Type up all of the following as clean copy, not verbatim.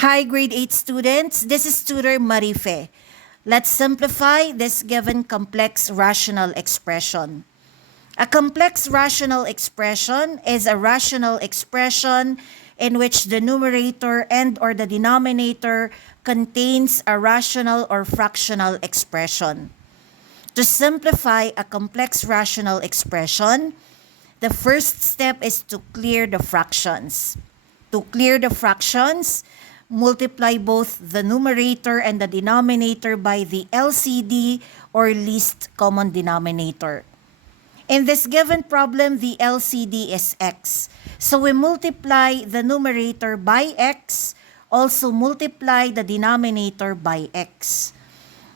Hi, grade 8 students. This is tutor Marife. Let's simplify this given complex rational expression. A complex rational expression is a rational expression in which the numerator and or the denominator contains a rational or fractional expression. To simplify a complex rational expression, the first step is to clear the fractions. To clear the fractions, multiply both the numerator and the denominator by the LCD or least common denominator. In this given problem, the LCD is x. So we multiply the numerator by x, also multiply the denominator by x.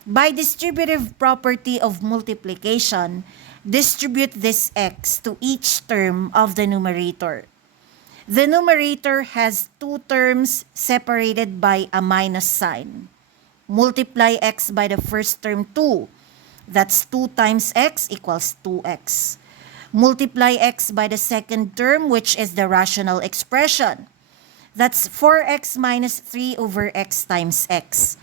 By distributive property of multiplication, distribute this x to each term of the numerator. The numerator has two terms separated by a minus sign. Multiply x by the first term 2. That's 2 times x equals 2x. Multiply x by the second term, which is the rational expression. That's 4x minus 3 over x times x.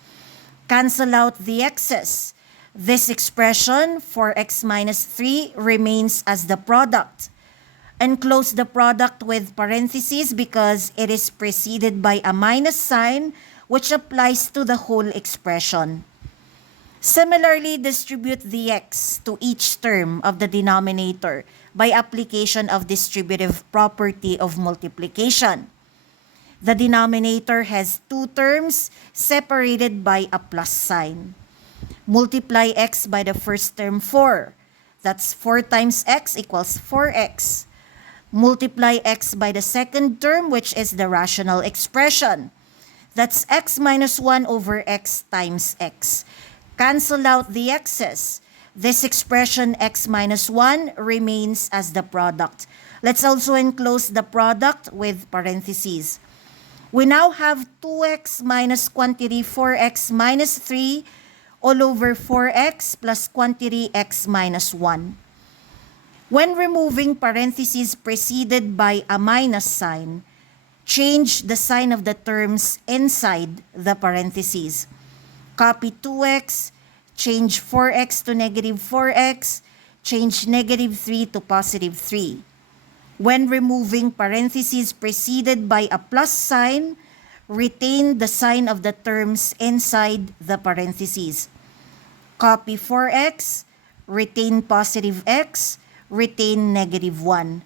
Cancel out the x's. This expression, 4x minus 3, remains as the product. Enclose the product with parentheses because it is preceded by a minus sign which applies to the whole expression. Similarly, distribute the x to each term of the denominator by application of distributive property of multiplication. The denominator has two terms separated by a plus sign. Multiply x by the first term 4. That's 4 times x equals 4x. Multiply x by the second term, which is the rational expression. That's x minus 1 over x times x. Cancel out the x's. This expression x minus 1 remains as the product. Let's also enclose the product with parentheses. We now have 2x minus quantity 4x minus 3 all over 4x plus quantity x minus 1. When removing parentheses preceded by a minus sign, change the sign of the terms inside the parentheses. Copy 2x, change 4x to negative 4x, change negative 3 to positive 3. When removing parentheses preceded by a plus sign, retain the sign of the terms inside the parentheses. Copy 4x, retain positive x, retain negative 1.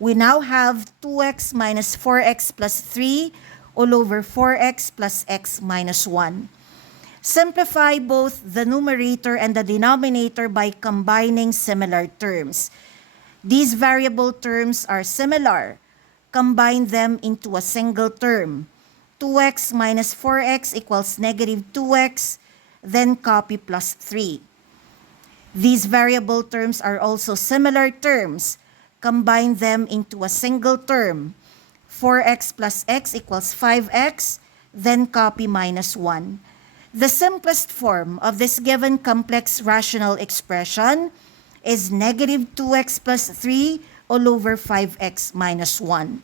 We now have 2x minus 4x plus 3 all over 4x plus x minus 1. Simplify both the numerator and the denominator by combining similar terms. These variable terms are similar. Combine them into a single term. 2x minus 4x equals negative 2x, then copy plus 3. These variable terms are also similar terms. Combine them into a single term. 4x plus x equals 5x, then copy minus 1. The simplest form of this given complex rational expression is negative 2x plus 3 all over 5x minus 1.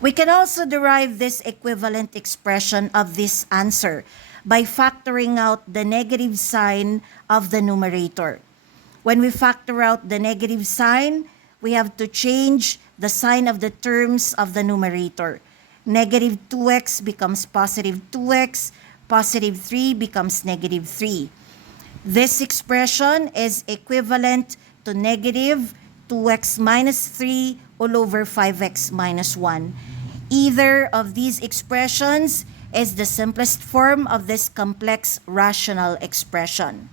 We can also derive this equivalent expression of this answer by factoring out the negative sign of the numerator. When we factor out the negative sign, we have to change the sign of the terms of the numerator. Negative 2x becomes positive 2x, positive 3 becomes negative 3. This expression is equivalent to negative 2x minus 3 all over 5x minus 1. Either of these expressions is the simplest form of this complex rational expression.